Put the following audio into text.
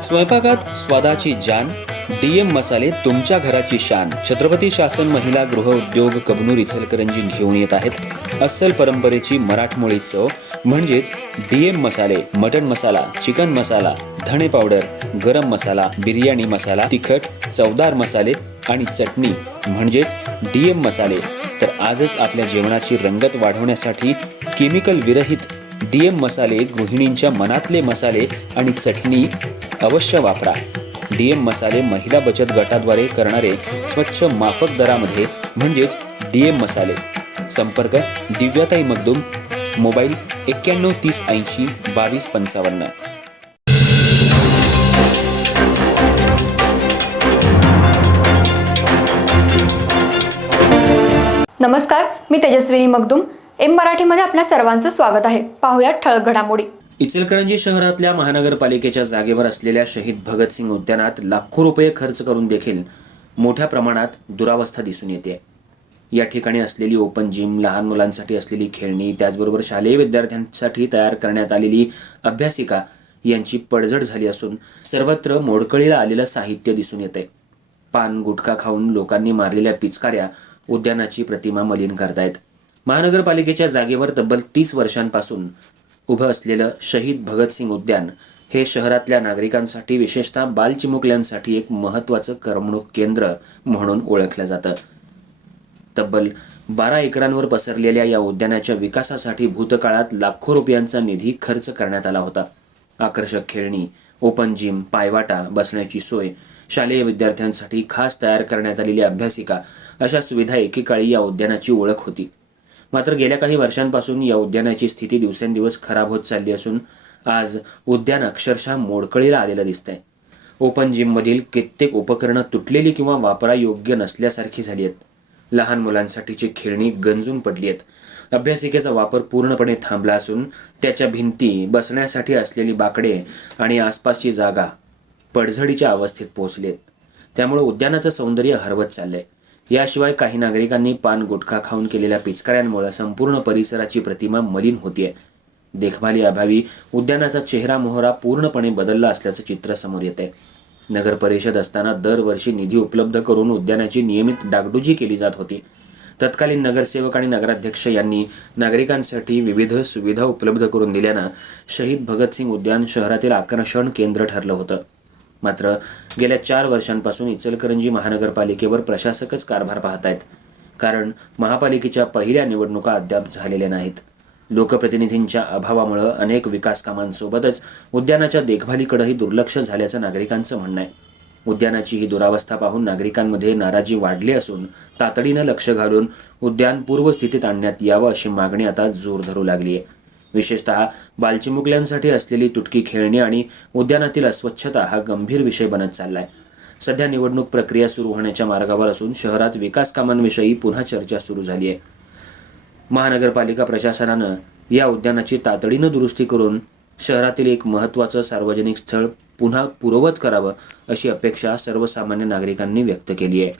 स्वयंपाकात स्वादाची जान, डीएम मसाले तुमच्या घराची शान. छत्रपती शासन महिला गृह उद्योग कबनूर इचलकरंजी घेऊन येत आहेत अस्सल परंपरेची मराठमोळी चव म्हणजेच डीएम मसाले. मटन मसाला, चिकन मसाला, धणे पावडर, गरम मसाला, बिर्याणी मसाला, तिखट चवदार मसाले आणि चटणी म्हणजेच डीएम मसाले. तर आजच आपल्या जेवणाची रंगत वाढवण्यासाठी केमिकल विरहित डीएम मसाले, गृहिणींच्या मनातले मसाले आणि चटणी अवश्य वापरा. डीएम मसाले महिला बचत गटाद्वारे करणारे स्वच्छ माफक दरामध्ये म्हणजेच डीएम मसाले. संपर्क दिव्याताई मगदूम, मोबाईल 91 30 80 22 55. नमस्कार, मी तेजस्विनी मगदूम. एम मराठीमध्ये आपल्या सर्वांचं स्वागत आहे. पाहूयात ठळक घडामोडी. इचलकरंजी शहरातल्या महानगरपालिकेच्या जागेवर असलेल्या शहीद भगतसिंग उद्यानात लाखो रुपये खर्च करून देखील मोठ्या प्रमाणात दुरावस्था दिसून येते. या ठिकाणी असलेली ओपन जिम, लहान मुलांसाठी असलेली खेळणी, त्याचबरोबर शालेय विद्यार्थ्यांसाठी तयार करण्यात आलेली अभ्यासिका यांची पडझड झाली असून सर्वत्र मोडकळीला आलेलं साहित्य दिसून येते. पान गुटखा खाऊन लोकांनी मारलेल्या पिचकाऱ्या उद्यानाची प्रतिमा मलिन करतायत. महानगरपालिकेच्या जागेवर तब्बल 30 वर्षांपासून उभं असलेलं शहीद भगतसिंग उद्यान हे शहरातल्या नागरिकांसाठी, विशेषतः बालचिमुकल्यांसाठी एक महत्त्वाचं करमणूक केंद्र म्हणून ओळखलं जातं. तब्बल 12 एकरांवर पसरलेल्या या उद्यानाच्या विकासासाठी भूतकाळात लाखो रुपयांचा निधी खर्च करण्यात आला होता. आकर्षक खेळणी, ओपन जिम, पायवाटा, बसण्याची सोय, शालेय विद्यार्थ्यांसाठी खास तयार करण्यात आलेली अभ्यासिका अशा सुविधा एकेकाळी या उद्यानाची ओळख होती. मात्र गेल्या काही वर्षांपासून या उद्यानाची स्थिती दिवसेंदिवस खराब होत चालली असून आज उद्यान अक्षरशः मोडकळीला आलेलं दिसतंय. ओपन जिममधील कित्येक उपकरणं तुटलेली किंवा वापरायोग्य नसल्यासारखी झाली आहेत. लहान मुलांसाठीची खेळणी गंजून पडली आहेत. अभ्यासिकेचा वापर पूर्णपणे थांबला असून त्याच्या भिंती, बसण्यासाठी असलेली बाकडे आणि आसपासची जागा पडझडीच्या अवस्थेत पोहोचलेत. त्यामुळे उद्यानाचं सौंदर्य हरवत चाललंय. याशिवाय काही नागरिकांनी पान गुटखा खाऊन केलेल्या पिचकाऱ्यांमुळे संपूर्ण परिसराची प्रतिमा मलिन होतीये. देखभाली अभावी उद्यानाचा चेहरा मोहरा पूर्णपणे बदलला असल्याचं चित्र समोर येतंय. नगर परिषद असताना दरवर्षी निधी उपलब्ध करून उद्यानाची नियमित डागडुजी केली जात होती. तत्कालीन नगरसेवक आणि नगराध्यक्ष यांनी नागरिकांसाठी विविध सुविधा उपलब्ध करून दिल्यानं शहीद भगतसिंग उद्यान शहरातील आकर्षण केंद्र ठरलं होतं. मात्र गेल्या 4 वर्षांपासून इचलकरंजी महानगरपालिकेवर प्रशासकच कारभार पाहतायत. कारण महापालिकेच्या पहिल्या निवडणुका अद्याप झालेल्या नाहीत. लोकप्रतिनिधींच्या अभावामुळे अनेक विकास कामांसोबतच उद्यानाच्या देखभालीकडेही दुर्लक्ष झाल्याचं नागरिकांचं म्हणणं आहे. उद्यानाची ही दुरावस्था पाहून नागरिकांमध्ये नाराजी वाढली असून तातडीनं लक्ष घालून उद्यान पूर्वस्थितीत आणण्यात यावं अशी मागणी आता जोर धरू लागली आहे. विशेषतः बालचिमुकल्यांसाठी असलेली तुटकी खेळणी आणि उद्यानातील अस्वच्छता हा गंभीर विषय बनत चाललाय. सध्या निवडणूक प्रक्रिया सुरू होण्याच्या मार्गावर असून शहरात विकास कामांविषयी पुन्हा चर्चा सुरू झाली आहे. महानगरपालिका प्रशासनानं या उद्यानाची तातडीनं दुरुस्ती करून शहरातील एक महत्त्वाचं सार्वजनिक स्थळ पुन्हा पूर्ववत करावं अशी अपेक्षा सर्वसामान्य नागरिकांनी व्यक्त केली आहे.